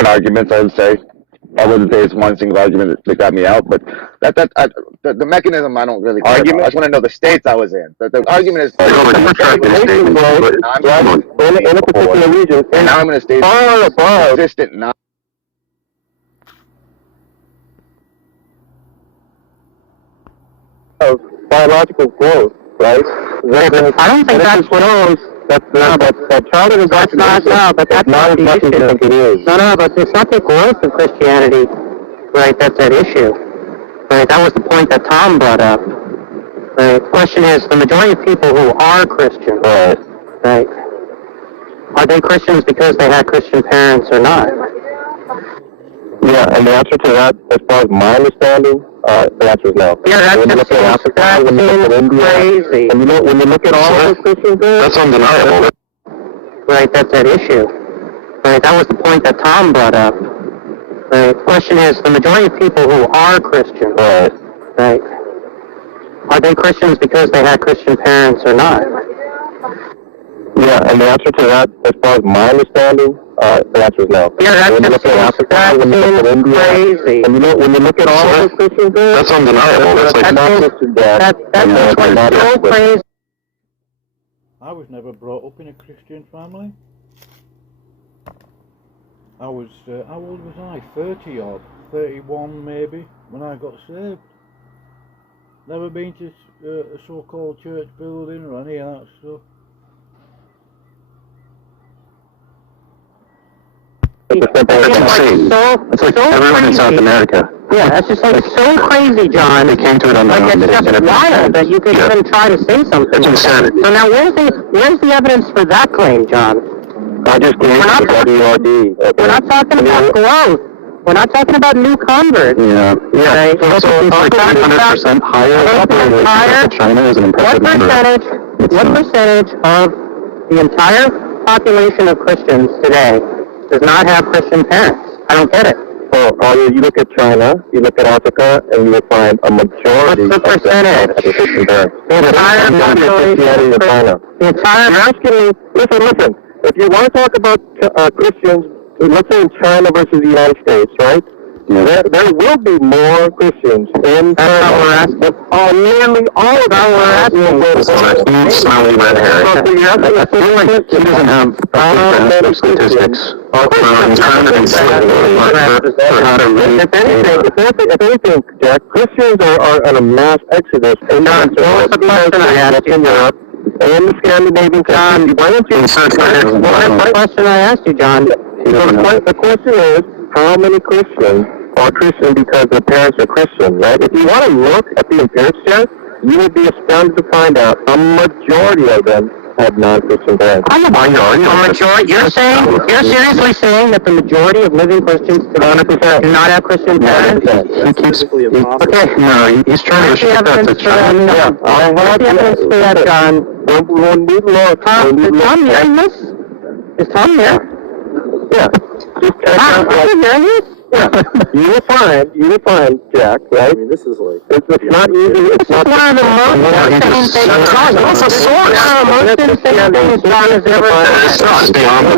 arguments, I would say. I wouldn't say it's one single argument that got me out, but the mechanism I don't really care about. I just want to know the states I was in. The argument is in a particular region, and now I'm in a state consistent not. Of biological growth, right? I don't think that's what it is. That's not the issue. No, but it's not the growth of Christianity, right? That's at issue, right? That was the point that Tom brought up. Right? The question is, the majority of people who are Christian, right? Are they Christians because they had Christian parents or not? Yeah, and the answer to that, as far as my understanding, the answer is no. Yeah, that seems crazy. When you look at all those Christians, that's undeniable. Right, that's at issue. Right, that was the point that Tom brought up. Right, the question is, the majority of people who are Christian, right, are they Christians because they had Christian parents or not? Yeah, and the answer to that, as far as my understanding, the answer is no. Yeah, that seems crazy. When you look at all those Christians, that's undeniable. That's so crazy. I was never brought up in a Christian family. I was, how old was I? 30 odd, 31 maybe, when I got saved. Never been to a so-called church building or any of that stuff. It's like everyone in South America. Yeah, that's just like so crazy, John. They came to it on their own. It's just wild that you could even try to say something. It's insanity. So now where's the evidence for that claim, John? I just gave the WRD. We're not talking about growth. We're not talking about new converts. Yeah. Right? So it's like 300% higher. China is an impressive number. What percentage of the entire population of Christians today does not have Christian parents? I don't get it. Well, you look at China, you look at Africa, and you will find a majority of percentage? The Christian parents. The entire population of China. The entire. You're asking me, listen, if you want to talk about Christians, let's say in China versus the United States, right? Yeah. There will be more Christians in China. Nearly all of them are asking. Smiling red hair. He doesn't have statistics. If anything, Jack, Christians are on a mass exodus. And not the question I asked in Europe and the Scandinavian countries. Why don't you answer the question I asked you, John? The question is, how many Christians are Christian because their parents are Christian, right? If you want to look at the empirics here, you would be astounded to find out a majority of them have non-Christian parents. A majority? You're seriously saying that the majority of living Christians today do not have Christian parents? He's trying to restrict that to China. What's the evidence for that, John? When we look, is Tom hearing this? Is Tom there? Yeah. You will find, Jack, right? I mean, this is like, it's not easy, it's not one of the most insane things John has ever said. It's not beyond the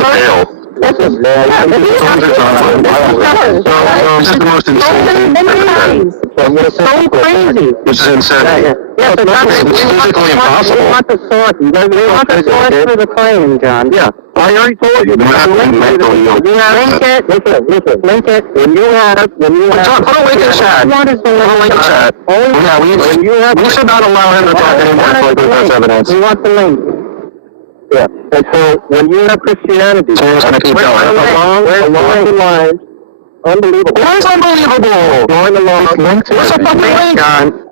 pale. This is the most insane thing. So crazy. Which is insanity. Yes, it's physically impossible. You want the source. You want the source for the claim, John. Yeah. I already told you. Link it. Link it. When you have, put a link in chat. What is the link in chat? Yeah, we should not allow him to talk anymore until there's evidence. We want the link. Yeah, and so when you have Christianity, along the lines, unbelievable. What's unbelievable? Going along, what's a fucking link? John,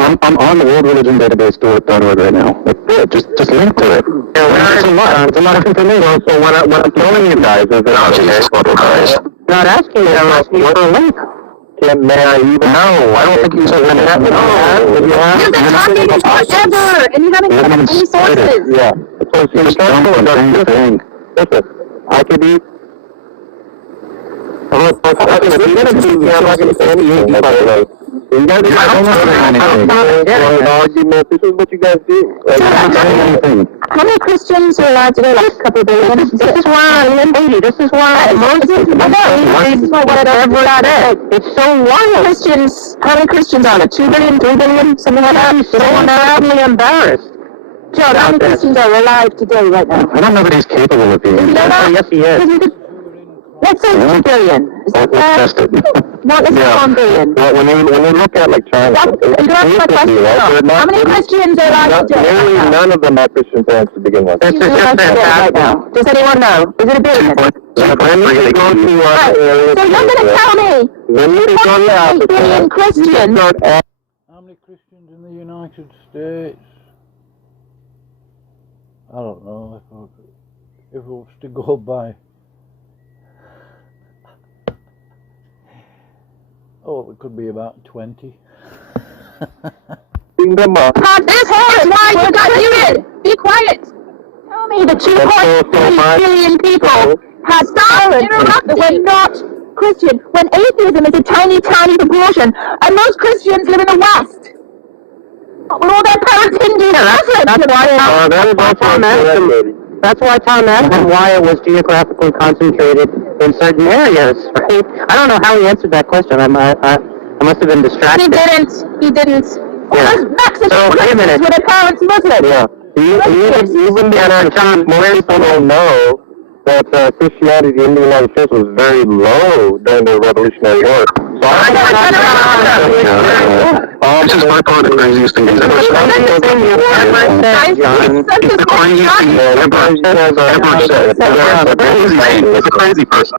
I'm on the World Religion Database.org right now. Just link to it. Yeah, it's a lot of information. So what I'm telling you guys is that not asking you, I'm asking you for a link. May I even? No, I don't think you said that. You've been talking forever, and you haven't given any sources. Yeah. So listen, I could be. I'm not going to say anything, by the way. You guys don't argument. This is what you guys do. How many Christians are allowed to go? Like a couple billion? This is why, this is why most this is why what it's so wild. Christians, how many Christians are there? 2 billion, 3 billion, something like that? So undoubtedly embarrassed. John, how many Christians are alive today right now? I don't know that he's capable of being. Yes, he is. Let's say 2 billion. Is that bad? Not let's say 1 billion. Well, when you look at like China, you don't answer my question. How many Christians are alive today? None of them are Christian parents to begin with. That's just right now. Does anyone know? Is it a billion? So you're going to tell me when you go to 8 billion Christians. How many Christians in the United States? I don't know if it was to go by. Oh, it could be about 20. This horse, why you got muted? Be quiet. Tell me the 2.3 billion people have stopped interrupting. We're not Christian. When atheism is a tiny, tiny proportion, and most Christians live in the West. With all their parents Indian. That's why Tom asked him why it was geographically concentrated in certain areas, right? I don't know how he answered that question. I must have been distracted. He didn't. Yeah. So, wait a minute. With their parents Muslim. Yeah. Even more people don't know that Christianity in the United States was very low during the Revolutionary War. So this is by far the craziest thing he's ever said. It's the craziest thing he's ever said. He's a crazy person.